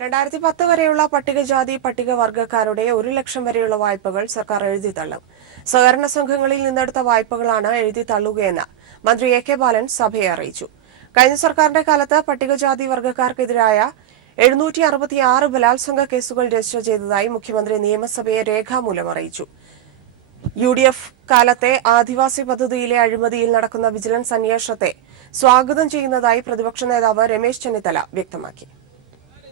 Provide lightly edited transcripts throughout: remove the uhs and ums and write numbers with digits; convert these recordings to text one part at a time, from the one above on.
2010 വരെയുള്ള പട്ടികജാതി പട്ടികവർഗക്കാരുടെ 1 ലക്ഷം വരെയുള്ള വായ്പകൾ സർക്കാർ എഴുതിത്തള്ളും. സഹകരണ സംഘങ്ങളിൽ നിന്നെടുത്ത വായ്പകളാണ് എഴുതിത്തള്ളുകയെന്ന് മന്ത്രി എ കെ ബാലൻ സഭയെ അറിയിച്ചു. കഴിഞ്ഞ സർക്കാരിന്റെ കാലത്ത് പട്ടികജാതി വർഗക്കാർക്കെതിരായ 766 ബലാത്സംഗ കേസുകൾ രജിസ്റ്റർ ചെയ്തതായി മുഖ്യമന്ത്രി നിയമസഭയെ രേഖാമൂലം അറിയിച്ചു. UDF കാലത്തെ ആദിവാസി പദ്ധതിയിലെ അഴിമതിയിൽ നടക്കുന്ന വിജിലൻസ് അന്വേഷണത്തെ സ്വാഗതം ചെയ്യുന്നതായി പ്രതിപക്ഷ നേതാവ് രമേശ് ചെന്നിത്തല വ്യക്തമാക്കി.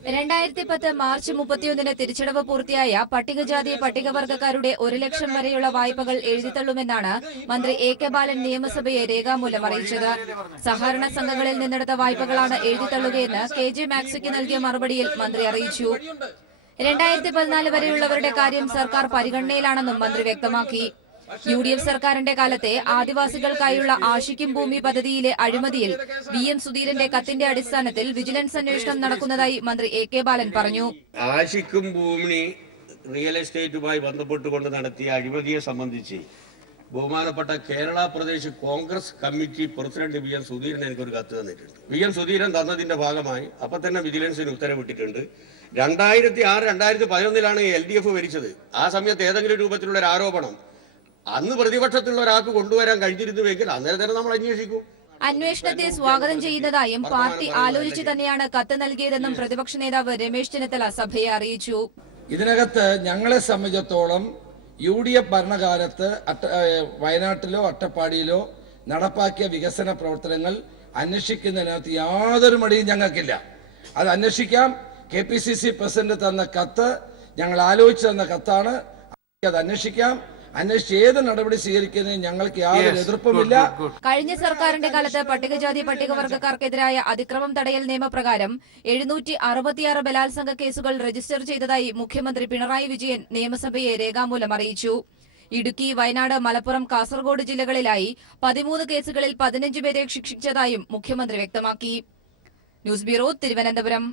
2010 മാർച്ച് 31 തിരിച്ചടവ് പൂർത്തിയായ പട്ടികജാതി പട്ടികവർഗക്കാരുടെ 1 ലക്ഷം വരെയുള്ള വായ്പകൾ എഴുതിത്തള്ളുമെന്നാണ് മന്ത്രി എ കെ ബാലൻ നിയമസഭയെ രേഖാമൂലം അറിയിച്ചത്. സഹകരണ സംഘങ്ങളിൽ നിന്നെടുത്ത വായ്പകളാണ് എഴുതിത്തള്ളുകയെന്ന് KJ മാക്സിക്ക് നൽകിയ മറുപടിയിൽ മന്ത്രി അറിയിച്ചു. 2014 വരെയുള്ളവരുടെ കാര്യം സർക്കാർ പരിഗണനയിലാണെന്നും മന്ത്രി വ്യക്തമാക്കി. UDF സർക്കാരിന്റെ കാലത്തെ ആദിവാസികൾക്കായുള്ള ആശിക്കും ഭൂമി പദ്ധതിയിലെ അഴിമതിയിൽ VM സുധീരന്റെ കത്തിന്റെ അടിസ്ഥാനത്തിൽ വിജിലൻസ് അന്വേഷണം നടക്കുന്നതായി മന്ത്രി എ കെ ബാലൻ പറഞ്ഞു. ആശിക്കും ഭൂമി റിയൽ എസ്റ്റേറ്റുമായി ബന്ധപ്പെട്ടുകൊണ്ട് നടത്തിയ അഴിമതിയെ സംബന്ധിച്ച് ബഹുമാനപ്പെട്ട Kerala Pradesh Congress committee president VM Sudheeran എനിക്കൊരു കത്ത് തന്നിട്ടുണ്ട്. VM സുധീരൻ തന്നതിന്റെ ഭാഗമായി അപ്പൊ തന്നെ വിജിലൻസിന് ഉത്തരവിട്ടിട്ടുണ്ട്. 2006-2011 LDF ഭരിച്ചത്. ആ സമയത്ത് ഏതെങ്കിലും രൂപത്തിലുള്ള ഒരു ആരോപണം അന്ന് പ്രതിപക്ഷത്തിലുള്ള ഒരാൾക്ക് കൊണ്ടുവരാൻ കഴിഞ്ഞിരുന്നുവെങ്കിൽ അന്നേരം തന്നെ നമ്മൾ അന്വേഷിക്കും. അന്വേഷണത്തെ സ്വാഗതം ചെയ്യുന്നതായും പാർട്ടി ആലോചിച്ച് തന്നെയാണ് കത്ത് നൽകിയതെന്നും പ്രതിപക്ഷ നേതാവ് രമേശ് ചെന്നിത്തല സഭയെ അറിയിച്ചു. ഇതിനകത്ത് ഞങ്ങളെ സംബന്ധിച്ചിടത്തോളം UDF ഭരണകാലത്ത് വയനാട്ടിലോ അട്ടപ്പാടിയിലോ നടപ്പാക്കിയ വികസന പ്രവർത്തനങ്ങൾ അന്വേഷിക്കുന്നതിനകത്ത് യാതൊരു മടിയും ഞങ്ങൾക്കില്ല. അത് അന്വേഷിക്കാം. KPCC പ്രസിഡന്റ് തന്ന കത്ത് ഞങ്ങൾ ആലോചിച്ച് തന്ന കത്താണ്. അത് അന്വേഷിക്കാം. അന്വേഷിച്ച് ഏത് നടപടി സ്വീകരിക്കുന്നതിന് ഞങ്ങൾക്ക് യാതൊരു എതിർപ്പുമില്ല. കഴിഞ്ഞ സർക്കാരിന്റെ കാലത്ത് പട്ടികജാതി പട്ടികവർഗക്കാർക്കെതിരായ അതിക്രമം തടയൽ നിയമപ്രകാരം 766 ബലാത്സംഗ കേസുകൾ രജിസ്റ്റർ ചെയ്തതായി മുഖ്യമന്ത്രി പിണറായി വിജയൻ നിയമസഭയെ രേഖാമൂലം അറിയിച്ചു. ഇടുക്കി, വയനാട്, മലപ്പുറം, കാസർഗോഡ് ജില്ലകളിലായി 13 കേസുകളിൽ 15 പേരെ ശിക്ഷിച്ചതായും മുഖ്യമന്ത്രി വ്യക്തമാക്കി. News bureau, Thiruvananthapuram.